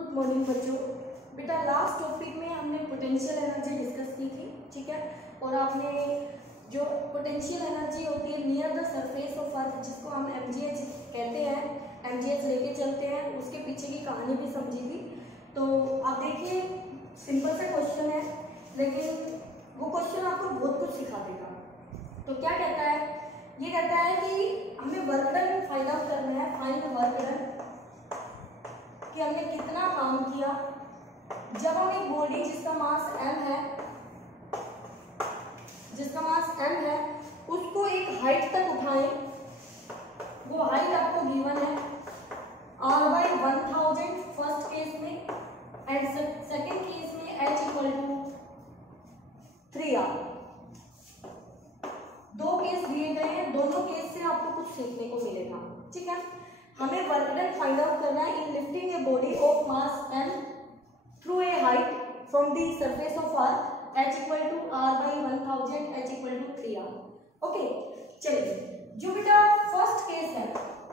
Good morning बच्चों। बेटा last topic में हमने पोटेंशियल एनर्जी डिस्कस की थी, ठीक है। और आपने जो पोटेंशियल एनर्जी होती है near the surface of earth, जिसको हम MGH कहते हैं, MGH लेके चलते हैं, उसके पीछे की कहानी भी समझी थी। तो आप देखिए सिंपल सा क्वेश्चन है, लेकिन वो क्वेश्चन आपको बहुत कुछ सिखा देगा। तो क्या कहता है, ये कहता है कि हमें वर्क डन फाइंड आउट करना है, फाइंड वर्क डन कि हमने कितना काम किया जब हम एक बॉडी जिसका मास m है उसको एक हाइट तक उठाएं। वो हाइट आपको गिवन है r/1000 फर्स्ट केस में एंड सेकंड केस में h = 3r। दो केस दिए गए हैं, दोनों केस से आपको कुछ सीखने को मिलेगा, ठीक है। हमें वर्क डन फाइंड आउट करना है इन lifting a body of mass m through a height from the surface of earth h = r/1000 h = 3r। Okay, चलिए जो बेटा फर्स्ट केस है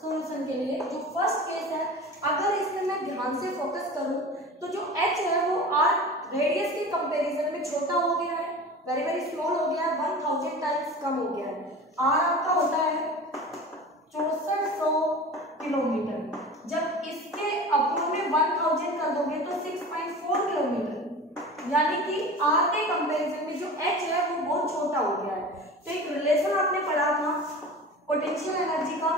सॉल्यूशन के लिए, जो फर्स्ट केस है, अगर इसमें मैं ध्यान से फोकस करूं तो जो h है वो r रेडियस के कंपैरिजन में छोटा हो गया है, वेरी वेरी स्मॉल हो गया है, 1000 टाइम्स कम हो गया है। r आपका होता है 6400 किलोमीटर। जब इसके अपनों में 1000 कर दोगे तो 6.4 किलोमीटर, यानी कि r के कंपैरिजन में जो h है वो बहुत छोटा हो गया है। तो एक रिलेशन आपने पढ़ा था पोटेंशियल एनर्जी का,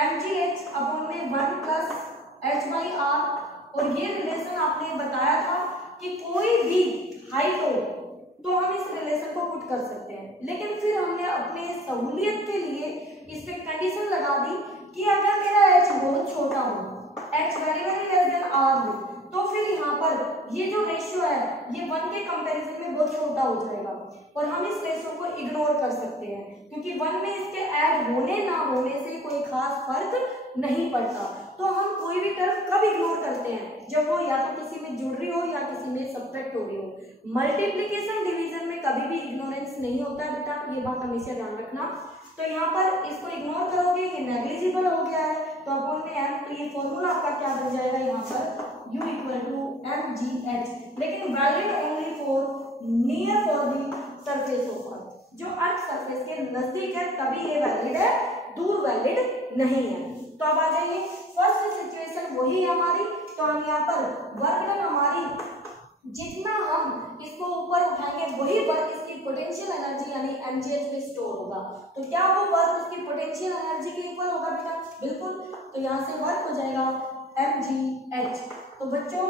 mgh/1 + h/r, और ये रिलेशन आपने बताया था कि कोई भी हाइट हो तो हम इस रिलेशन को पुट कर सकते हैं। लेकिन फिर हमने अपने सहूलियत के लिए इस पे कंडीशन लगा दी कि अगर मेरा h बहुत छोटा हो, h very very less than r हो, तो फिर यहाँ पर ये जो रेशियो है ये 1 के कंपैरिजन में बहुत छोटा हो जाएगा और हम इस रेशियो को इग्नोर कर सकते हैं, क्योंकि 1 में इसके ऐड होने ना होने से कोई खास फर्क नहीं पड़ता। तो हम कोई भी टर्म कब इग्नोर करते हैं, जब वो या तो किसी में जुड़ रही हो या किसी में सब्ट्रैक्ट हो रही हो। मल्टीप्लिकेशन डिवीजन में कभी भी इग्नोरेंस नहीं होता है बेटा, ये बात हमेशा ध्यान रखना। तो यहाँ पर इसको इग्नोर करोगे ये नेग्लिजिबल हो गया है, तो अपॉन में m, तो ये फॉर्मूला आपका क्या बन जाएगा यहाँ पर u = mgh, लेकिन valid only for near for the surface of earth. जो अर्थ सरफेस के नजदीक है तभी ये वैलिड है, दूर वैलिड नहीं है। तो अब आ जाइए फर्स्ट सिचुएशन वही है हमारी, तो हम यहाँ पर वर्क डन हमारी जितना हम इसको ऊपर उठाएंगे वही वर्क इसकी पोटेंशियल एनर्जी यानी mgh में स्टोर होगा। तो क्या वो वर्क उसकी पोटेंशियल एनर्जी के इक्वल होगा बेटा? बिल्कुल। तो यहाँ से वर्क हो जाएगा mgh। तो बच्चों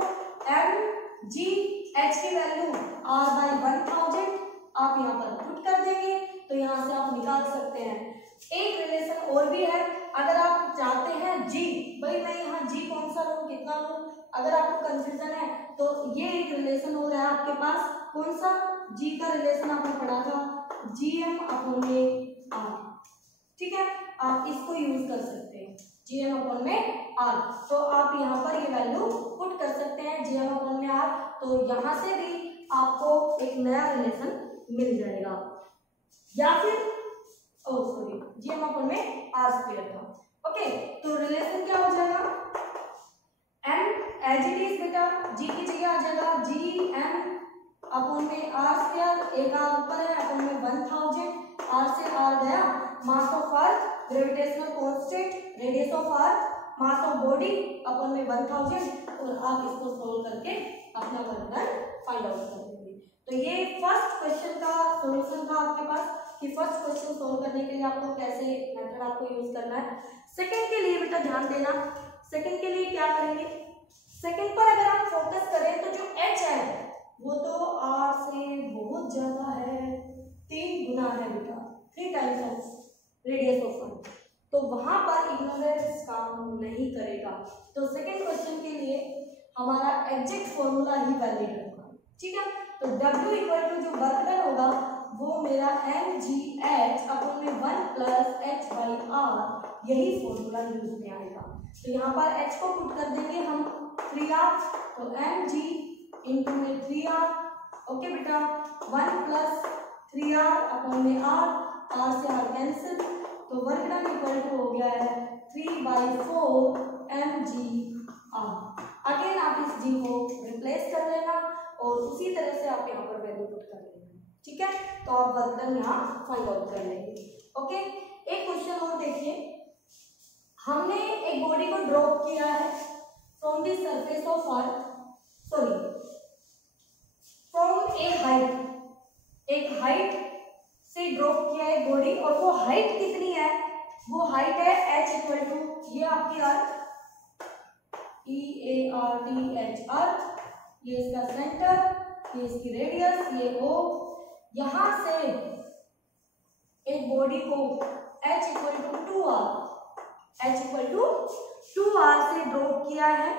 mgh की वैल्यू r/1000 आप यहाँ पर पुट कर देंगे, तो यहाँ से आप निकाल सकते हैं। एक रिलेशन और भी है, अगर आप चाहते हैं g, भाई मैं यहाँ g कौन सा लूँ, कितना लूँ, अगर आपको कंफ्यूजन है तो ये एक रिलेशन हो रहा है आपके पास, कौन सा g का रिलेशन आपने पढ़ा था Gm/r, ठीक है। आप इसको यूज कर सकते हैं Gm/r, तो आप यहाँ पर ये वैल्यू पुट कर सकते हैं Gm/r, तो यहाँ से भी आपको एक नया रिलेशन मिल जाएगा। या फिर Gm/r² था। ओके, तो रिलेशन क्या हो जाएगा, m एज इट इज बेटा g की जगह आ जाएगा Gm/r², एक r ऊपर है, अपॉन में 1000, r से r गया, mass of earth, gravitational constant, radius of earth, mass of body, upon में 1000, और आप इसको सोल्व करके अपना वर्क डन फाइंड आउट कर देंगे। तो ये फर्स्ट क्वेश्चन का सॉल्यूशन था आपके पास कि फर्स्ट क्वेश्चन सोल्व करने के लिए आपको कैसे मेथड आपको यूज करना है। सेकंड के लिए बेटा ध्यान देना, सेकंड के लिए क्या करेंगे, सेकंड पर अगर आप फोकस करें तो जो h है वो तो r से बहुत ज्यादा है, 3 गुना है बेटा, 3 times of radius of earth, तो वहां पर इग्नोरेंस काम नहीं करेगा। तो सेकंड क्वेश्चन के लिए हमारा एग्जैक्ट फॉर्मूला ही वैलिड होगा, ठीक है। तो W = जो वर्क डन होगा वो मेरा mgh/1 + h/r, यही फॉर्मूला यूज में आएगा। तो यहाँ पर h को पुट कर देंगे हम 3r, तो mg × 3r, ओके बेटा, 1 + 3r/r, r से r कैंसिल, तो वर्क डन = हो गया है 3/4 mgr। अगेन आप इस जी को रिप्लेस कर लेना और उसी तरह से आप यहाँ पर वैल्यू पुट कर लेना, ठीक है। तो आप वर्क डन यहाँ फाइंड आउट कर लेंगे। ओके, एक क्वेश्चन और देखिए, हमने एक बॉडी को ड्रॉप किया है from the surface of earth, sorry from A height, एक हाइट से ड्रॉप किया है बॉडी, और वो हाइट कितनी है, वो हाइट है h इक्वल टू, ये आपकी अर्थ EARTH अर्थ, ये इसका सेंटर, ये इसकी रेडियस, ये O, यहां से एक बॉडी को h इक्वल टू 2r से ड्रॉप किया है,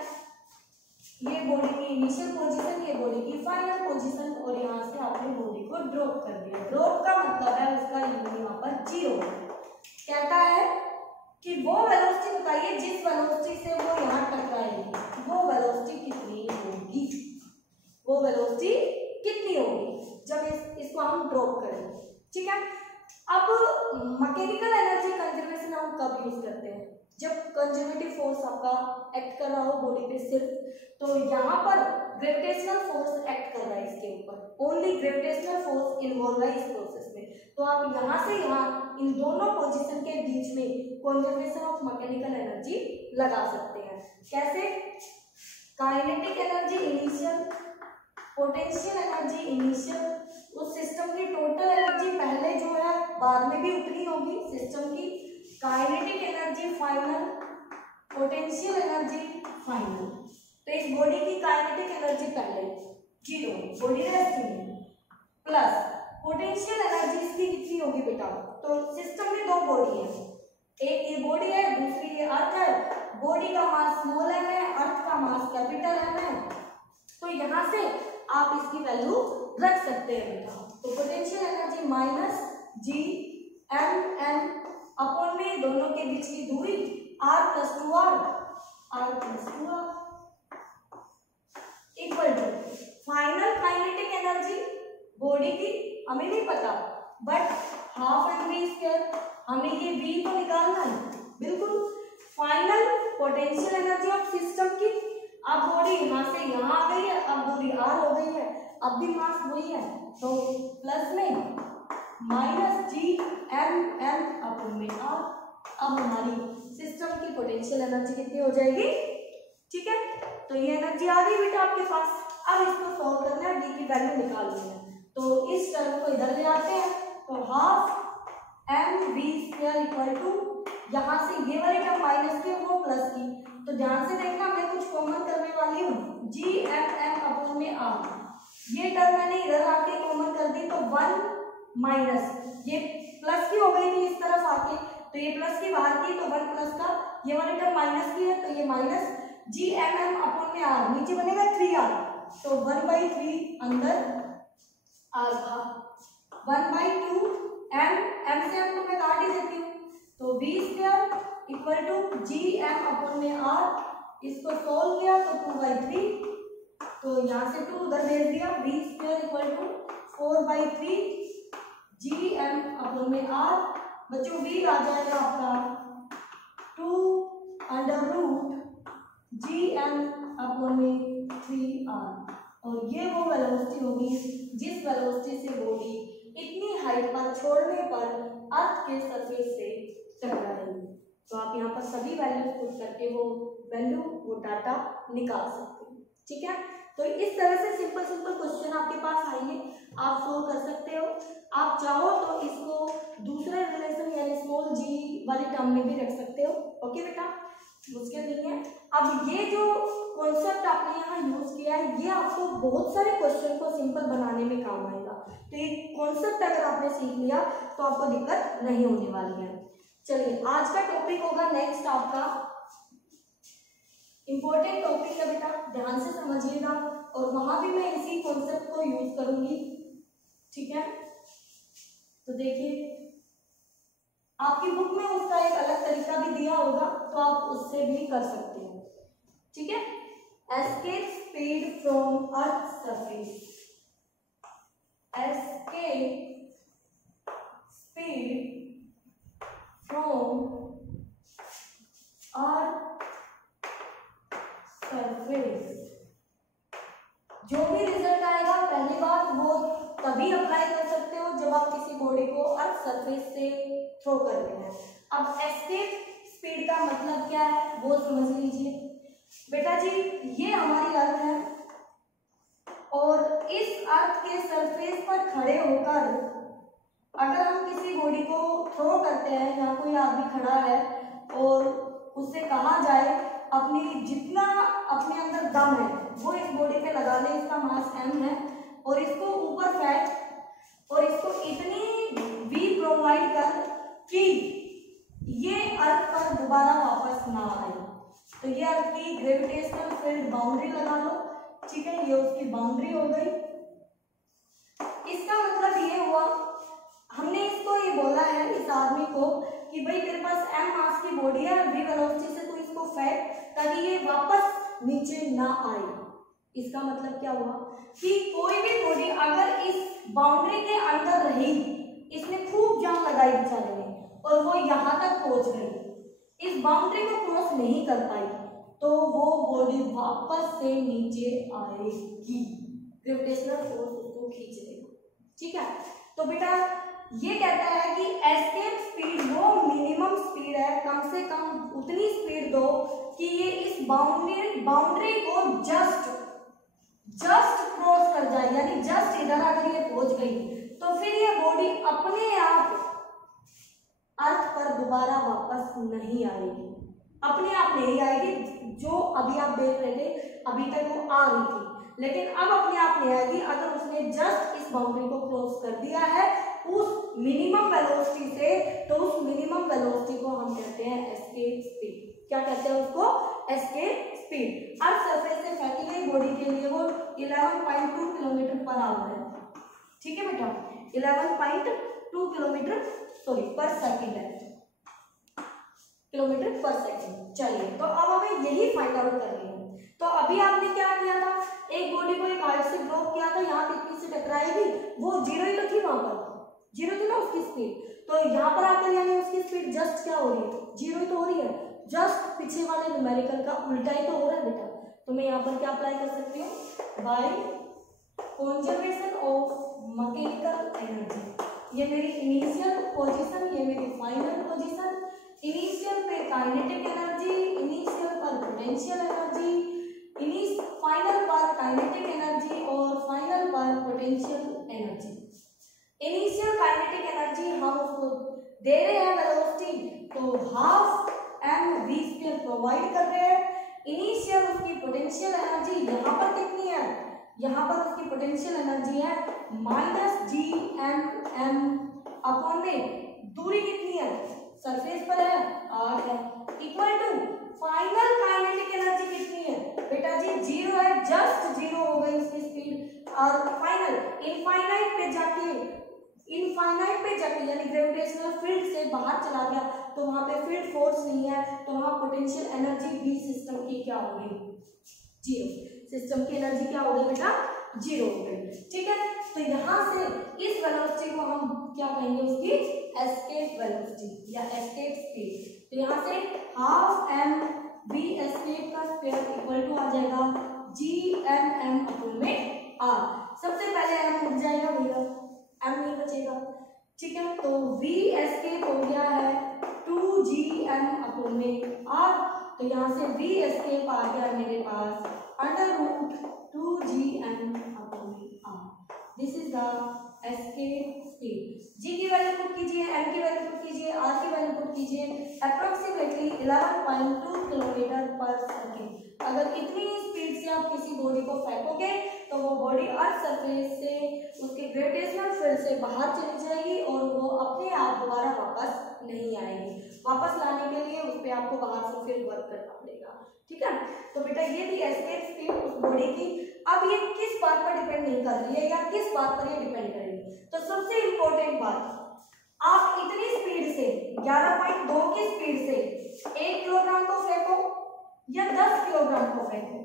ये बॉडी की इनिशियल पोजीशन, ये बॉडी की फाइनल पोजीशन, और यहाँ से आपने बॉडी को ड्रॉप कर दिया। ड्रॉप का मतलब है उसका यहाँ पर 0। कहता है कि वो वेलोसिटी बताइए जिस वेलोसिटी से वो यहाँ टकराएगी, वो वेलोसिटी कितनी होगी, वो वेलोसिटी कितनी होगी जब इसको हम ड्रॉप करेंगे, ठीक है। अब मैकेनिकल एनर्जी कंजर्वेशन हम कब यूज करते हैं, जब कंजर्वेटिव फोर्स आपका एक्ट कर रहा हो बॉडी पे सिर्फ, तो यहाँ पर ग्रेविटेशनल फोर्स एक्ट कर रहा है इसके ऊपर, ओनली ग्रेविटेशनल फोर्स इन्वॉल्व है इस प्रोसेस में। तो आप यहाँ से यहाँ इन दोनों पोजीशन के बीच में कंजर्वेशन ऑफ मैकेनिकल एनर्जी लगा सकते हैं। कैसे, kinetic energy initial, potential energy initial, उस सिस्टम की टोटल एनर्जी पहले जो है बाद में भी उतनी होगी सिस्टम की, kinetic energy final, potential energy final. तो इस बॉडी की काइनेटिक एनर्जी पहले 0, बॉडी रेस्ट में, प्लस पोटेंशियल एनर्जी इसकी कितनी होगी बेटा, तो सिस्टम में दो बॉडी है, एक ये बॉडी है, दूसरी ये अर्थ है, बॉडी का मास स्मॉल है, अर्थ का मास कैपिटल है, तो यहाँ से आप इसकी वैल्यू रख सकते हैं बेटा। तो potential energy minus G(m)(n) upon में दोनों के बीच की दूरी r+2r equal to final kinetic energy body की हमें नहीं पता, बट हाफ mv², हमें ये v तो निकालना है बिल्कुल, final potential energy of system की, अब बॉडी यहाँ से यहाँ आ गई है, अब दूरी r हो गई है, अब भी मास वही है, तो प्लस में माइनस G(m)(n) अपॉन में r। अब हमारी सिस्टम की पोटेंशियल एनर्जी कितनी हो जाएगी, ठीक है। तो ये एनर्जी आ गई बेटा आपके पास, अब इसको सॉल्व करना है, d की वैल्यू निकालनी है, तो इस टर्म को इधर ले आते हैं, तो हाफ mv² इक्वल टू, यहाँ से ये वाली टर्म माइनस की वो प्लस की, तो ध्यान से देखना मैं कुछ कॉमन करने वाली हूँ, G(m)(n) अपॉन में r, ये टर्म मैंने इधर आके कॉमन कर दी, तो 1 माइनस ये प्लस की हो गई थी इस तरफ आके, तो ये प्लस की बाहर की, तो 1 प्लस का ये वाली टर्म माइनस की है, तो ये माइनस G(m)(n) अपॉन में r, नीचे बनेगा 3r, तो 1/3 अंदर r था, 1/2 m से m तो मैं काट ही देती हूँ, तो v² equal to G(m) upon में r, इसको सोल्व किया तो 2/3, तो यहाँ से 2 उधर भेज दिया, v² equal to 4/3 G(m) upon में r, बच्चों v आ जाएगा आपका 2√G(m) अपॉन में 3r, और ये वो वेलोसिटी होगी जिस वेलोसिटी से बॉडी इतनी हाइट पर छोड़ने पर अर्थ के सरफेस से टकराएगी। तो आप यहाँ पर सभी वैल्यू पुट करके वो डाटा निकाल सकते हैं, ठीक है। तो इस तरह से सिंपल क्वेश्चन आपके पास आएंगे, आप सोल्व कर सकते हो। आप चाहो तो इसको दूसरे रिलेशन यानी स्मॉल g वाली टर्म में भी रख सकते हो, ओके बेटा, मुश्किल नहीं है। अब ये जो कॉन्सेप्ट आपने यहाँ यूज किया है, ये आपको बहुत सारे क्वेश्चन को सिंपल बनाने में काम आएगा। तो ये कॉन्सेप्ट अगर आपने सीख लिया तो आपको दिक्कत नहीं होने वाली है। चलिए, आज का टॉपिक होगा नेक्स्ट आपका इंपॉर्टेंट टॉपिक है बेटा, ध्यान से समझिएगा, और वहां भी मैं इसी कॉन्सेप्ट को यूज करूंगी, ठीक है। तो देखिए, आपकी बुक में उसका एक अलग तरीका भी दिया होगा, तो आप उससे भी कर सकते हो, ठीक है। Escape speed from earth surface, escape speed from earth surface. जो भी रिजल्ट आएगा पहली बात वो तभी अप्लाई कर सकते हो जब आप किसी बॉडी को अर्थ सरफेस से थ्रो कर रहे हैं। अब एस्केप स्पीड का मतलब क्या है वो समझ लीजिए। बेटा जी ये हमारी अर्थ है और इस अर्थ के सरफेस पर खड़े होकर अगर हम किसी बॉडी को थ्रो करते हैं, यहाँ कोई आदमी खड़ा है और उससे कहा जाए अपनी जितना अपने अंदर दम है वो इस बॉडी पे लगा ले, इसका मास m है और इसको ऊपर फेंक और इसको इतनी भी प्रोवाइड कर कि ये अर्थ पर दोबारा वापस ना आए, तो ये अर्थ की ग्रेविटेशनल फील्ड बाउंड्री लगा लो। ठीक है, ये उसकी बाउंड्री हो गई। इसका मतलब ये हुआ हमने इसको ये बोला है इस आदमी को कि भाई तेरे पास m मास की बॉडी है और v वेलोसिटी से तू इसको फेंक ताकि ये वापस नीचे ना आए। इसका मतलब क्या हुआ कि कोई भी बॉडी अगर इस बाउंड्री के अंदर रही, इसने खूब जान लगाई बेचारे ने और वो यहाँ तक पहुंच गई, इस बाउंड्री को क्रॉस नहीं कर पाई, तो वो बॉडी वापस से नीचे आएगी, ग्रेविटेशनल फोर्स उसको खींच लेगा। ठीक है, तो बेटा ये कहता है कि एस्केप स्पीड वो मिनिमम स्पीड है, कम से कम उतनी स्पीड दो कि ये इस बाउंड्री को जस्ट क्रॉस कर जाए, यानी जस्ट इधर अगर ये पहुंच गई तो फिर ये बॉडी अपने आप अर्थ पर दोबारा वापस नहीं आएगी, अपने आप नहीं आएगी। जो अभी आप देख रहे थे अभी तक वो आ रही थी, लेकिन अब अपने आप नहीं आएगी अगर उसने जस्ट इस बाउंड्री को क्रॉस कर दिया है उस मिनिमम वेलोसिटी से, तो उस मिनिमम वेलोसिटी को हम कहते हैं एस्केप स्पीड। क्या कहते हैं उसको? Escape speed. अर्थ सरफेस से फेंकी गई बॉडी के लिए वो 11.2 किलोमीटर पर आवर है। ठीक है बेटा, 11.2 पर सेकंड है, किलोमीटर पर सेकंड। चलिए, तो अब हमें यही फाइंड आउट करनी है। तो अभी आपने क्या किया था, एक बॉडी को एक हाइट से ड्रॉप किया था, यहाँ कितनी से टकराएगी, वो जीरो ही तो थी, वहां पर जीरो थी ना उसकी स्पीड, तो यहाँ पर आकर यानी उसकी स्पीड जस्ट क्या हो रही है, जीरो ही तो हो रही है, जस्ट पीछे वाले न्यूमेरिकल का उल्टा ही तो हो रहा है बेटा। तो मैं यहाँ पर क्या अप्लाई कर सकती हूँ, by conservation of mechanical energy. ये मेरी इनिशियल पोजीशन, ये मेरी फाइनल पोजीशन। इनिशियल पे काइनेटिक एनर्जी, इनिशियल पर पोटेंशियल एनर्जी, फाइनल पर काइनेटिक एनर्जी और फाइनल पर potential energy. Initial kinetic energy हम उसको दे रहे हैं वेलोसिटी, तो हाफ mv² प्रोवाइड कर रहे हैं। इनिशियल उसकी पोटेंशियल एनर्जी यहाँ पर कितनी है, यहाँ पर उसकी पोटेंशियल एनर्जी है -gmm अपॉन में दूरी कितनी है, सरफेस पर है 8 है, equal to final kinetic energy कितनी है बेटा जी, 0 है, जस्ट 0 हो गई उसकी स्पीड। और फाइनल इनफाइनाइट पे जाके यानी ग्रेविटेशनल फील्ड से बाहर चला गया, तो वहां पे फील्ड फोर्स नहीं है, तो वहां पोटेंशियल एनर्जी भी सिस्टम की क्या हो गई, 0। सिस्टम की एनर्जी क्या हो गई बेटा, 0 हो गई। ठीक है, तो यहाँ से इस वेलोसिटी को हम क्या कहेंगे, उसकी एस्केप वेलोसिटी या एस्केप स्पीड। तो यहाँ से हाफ mv एस्केप का स्क्वायर इक्वल टू आ जाएगा gmm अपॉन में r। सबसे पहले m उठ जाएगा भैया, m नहीं बचेगा। ठीक है, तो v एस्केप हो गया है 2gm अपॉन में r, तो यहाँ से v एस्केप आ गया मेरे पास √2gm अपॉन में r। This is the escape speed. g की वैल्यू पुट कीजिए, m की वैल्यू पुट कीजिए, r की वैल्यू पुट कीजिए, अप्रोक्सीमेटली 11.2 किलोमीटर पर सेकेंड। अगर इतनी स्पीड से आप किसी बॉडी को फेंकोगे तो वो बॉडी अर्थ सरफेस से उसके ग्रेविटेशनल फील्ड से बाहर चली जाएगी और वो अपने आप दोबारा वापस नहीं आएगी। वापस लाने के लिए उस पर आपको बाहर से फिर वर्क करना पड़ेगा। ठीक है, तो बेटा ये थी एस्केप स्पीड उस बॉडी की। अब ये किस बात पर डिपेंड नहीं कर रही है या किस बात पर ये डिपेंड करेगी, तो सबसे इंपॉर्टेंट बात, आप इतनी स्पीड से 11.2 की स्पीड से 1 किलोग्राम को फेंको या 10 किलोग्राम को फेंको,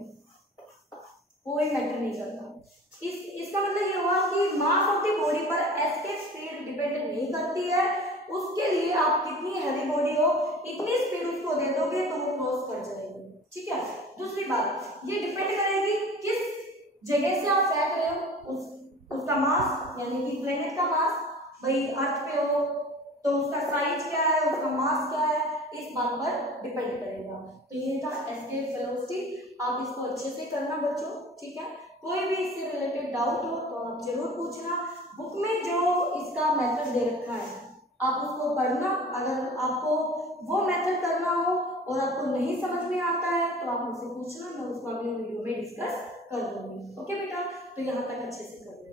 कोई मैटर नहीं करता। इसका मतलब ये हुआ कि मास ऑफ द बॉडी पर एस्केप स्पीड डिपेंड नहीं करती है। उसके लिए आप कितनी हैवी बॉडी हो, इतनी स्पीड उसको दे दोगे तो वो क्रॉस कर जाएगी। ठीक है, दूसरी बात, ये डिपेंड करेगी किस जगह से आप फेंक रहे हो, उसका मास यानी कि प्लेनेट का मास भाई अर्थ पे हो तो उसका साइज क्या है, उसका मास क्या है, इस बात पर डिपेंड करेगा। तो ये था एस्केप वेलोसिटी। आप इसको अच्छे से करना बच्चों, ठीक है। कोई भी इससे रिलेटेड डाउट हो तो आप जरूर पूछना। बुक में जो इसका मेथड दे रखा है आप उसको पढ़ना। अगर आपको वो मेथड करना हो और आपको नहीं समझ में आता है तो आप मुझसे पूछना, मैं उसको अगले वीडियो में डिस्कस कर दूंगी। ओके बेटा, तो यहाँ तक अच्छे से कर लेना।